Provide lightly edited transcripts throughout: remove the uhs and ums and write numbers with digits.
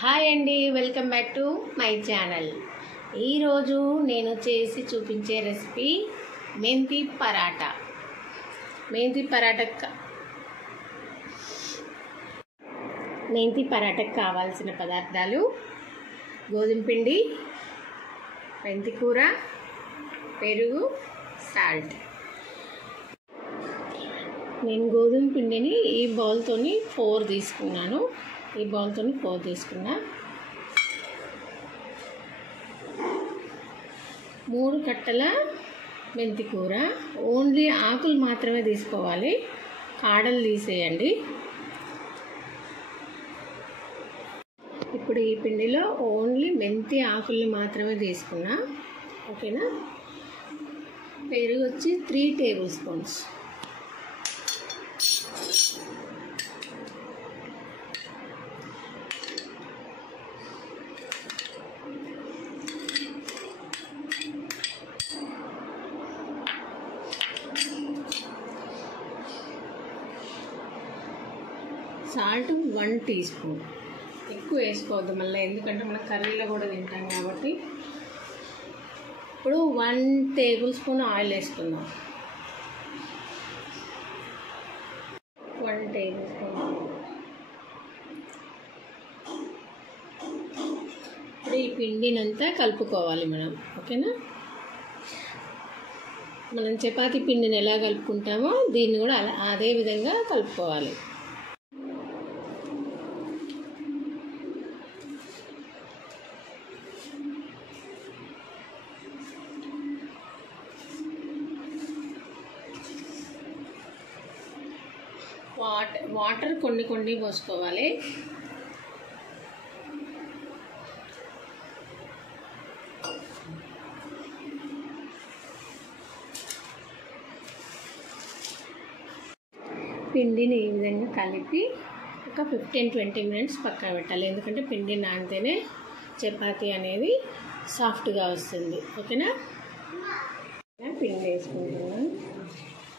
Hi అండి, welcome back to my channel. ఈరోజు నేను చేసి చూపించే రెసిపీ మెంతి పరాటా. మెంతి పరాటాకు కావాల్సిన పదార్థాలు: గోధుమ పిండి, మెంతి కూర, పెరుగు, సాల్ట్. నేను గోధుమ పిండిని ఈ బౌల్తోని 4 తీసుకున్నాను. 3 కట్టల మెంతి కూర. ఓన్లీ ఆకులు మాత్రమే తీసుకోవాలి, కాడలు తీసేయండి. ఇప్పుడు ఈ పిండిలో ఓన్లీ మెంతి ఆకుల్ని మాత్రమే తీసుకున్నా, ఓకేనా. పెరుగు వచ్చి 3 tablespoons. Salt 1 teaspoon. ఎక్కువ వేసుకోవద్దు మళ్ళీ, ఎందుకంటే మనం కర్రీలో కూడా తింటాం కాబట్టి. ఇప్పుడు 1 టేబుల్ స్పూన్ ఆయిల్ వేసుకుందాం. 1 టేబుల్ స్పూన్. ఇప్పుడు ఈ పిండినంతా కలుపుకోవాలి మనం, ఓకేనా. మనం చపాతీ పిండిని ఎలా కలుపుకుంటామో దీన్ని కూడా అదే విధంగా కలుపుకోవాలి. వాటర్ కొన్ని పోసుకోవాలి. పిండిని ఈ విధంగా కలిపి ఒక 15-20 మినిట్స్ పక్కన పెట్టాలి, ఎందుకంటే పిండి నానితేనే చపాతీ అనేది సాఫ్ట్గా వస్తుంది, ఓకేనా. పిండి వేసుకుంటున్నాను.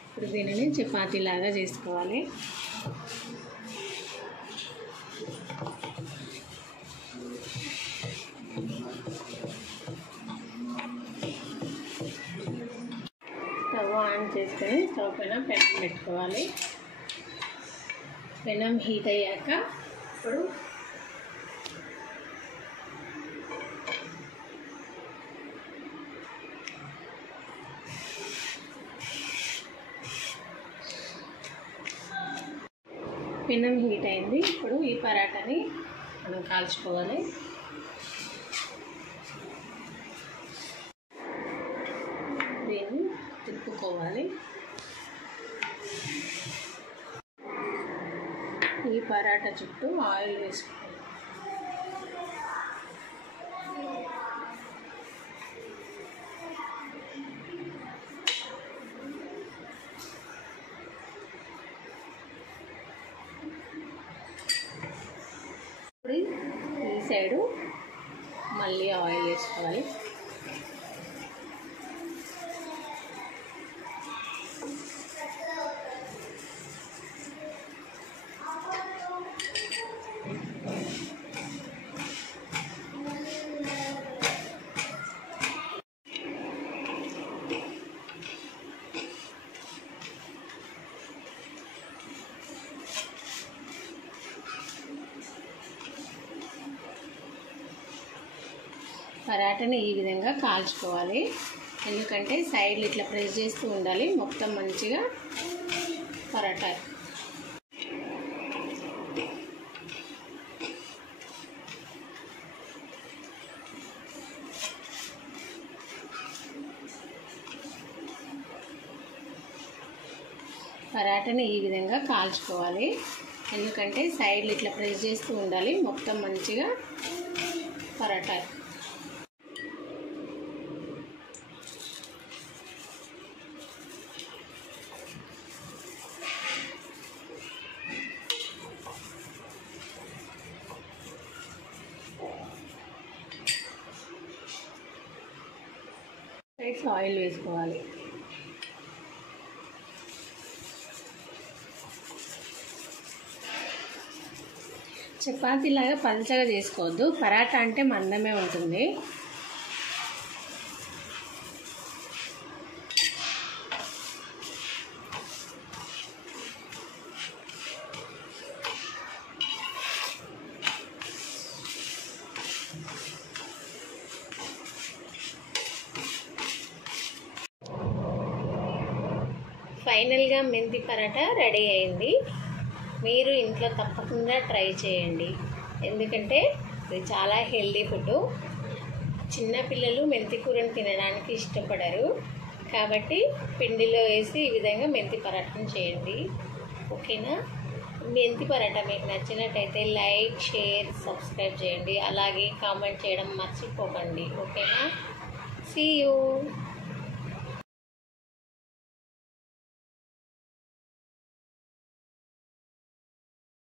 ఇప్పుడు దీనిని చపాతీ లాగా చేసుకోవాలి. స్టవ్ ఆన్ చేసుకొని స్టవ్ పైన పెనం పెట్టుకోవాలి. పెనం హీట్ అయ్యాక ఇప్పుడు పెనం హీట్ అయింది. ఇప్పుడు ఈ పరాటాని మనం కాల్చుకోవాలి. దీన్ని తిప్పుకోవాలి. ఈ పరాటా చుట్టూ ఆయిల్ వేసుకోవాలి. ఈ సైడు మళ్ళీ ఆయిల్ వేసుకోవాలి. పరాటాని ఈ విధంగా కాల్చుకోవాలి, ఎందుకంటే సైడ్లు ఇట్లా ప్రెస్ చేస్తూ ఉండాలి, మొత్తం మంచిగా పరాటా. పరాటాని ఈ విధంగా కాల్చుకోవాలి, ఎందుకంటే సైడ్లు ఇట్లా ప్రెస్ చేస్తూ ఉండాలి, మొత్తం మంచిగా పరాటా. ఆయిల్ వేసుకోవాలి. చపాతీలాగా పల్చగా చేసుకోవద్దు, పరాటా అంటే మందమే ఉంటుంది. ఫైనల్గా మెంతి పరాటా రెడీ అయింది. మీరు ఇంట్లో తప్పకుండా ట్రై చేయండి, ఎందుకంటే ఇది చాలా హెల్దీ ఫుడ్. చిన్నపిల్లలు మెంతి కూరని తినడానికి ఇష్టపడరు, కాబట్టి పిండిలో వేసి ఈ విధంగా మెంతి పరాటాను చేయండి. ఓకేనా? మెంతి పరాటా మీకు నచ్చినట్టయితే లైక్, షేర్, సబ్స్క్రైబ్ చేయండి. అలాగే కామెంట్ చేయడం మర్చిపోకండి. ఓకేనా? See you.